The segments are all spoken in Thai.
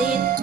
it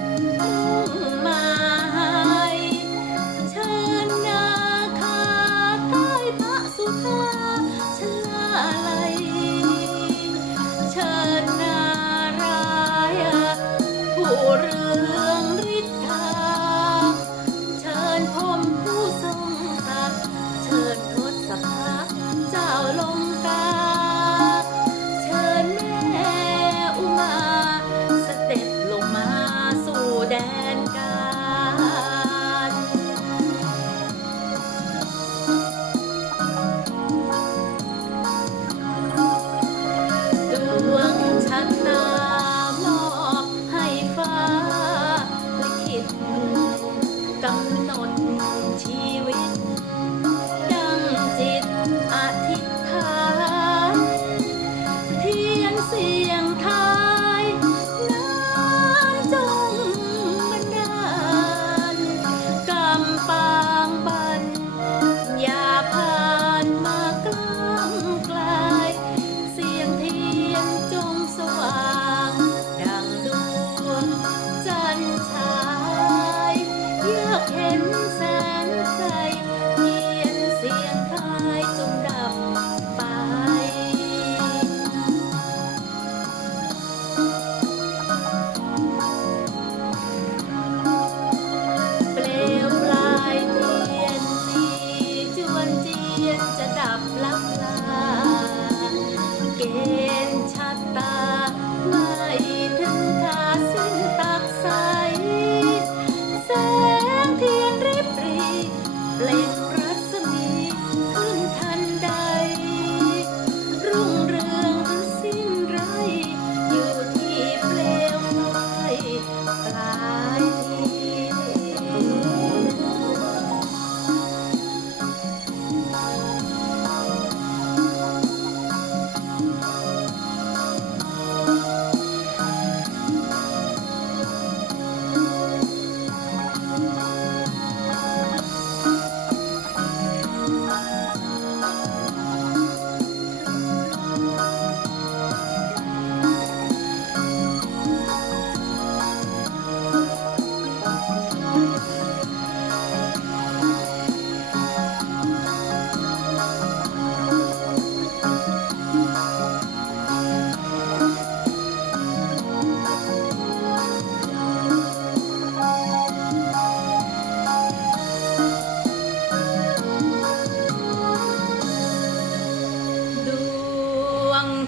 当 เยาอกเข็นแส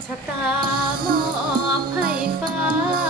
ชะตามอบให้ฟ้า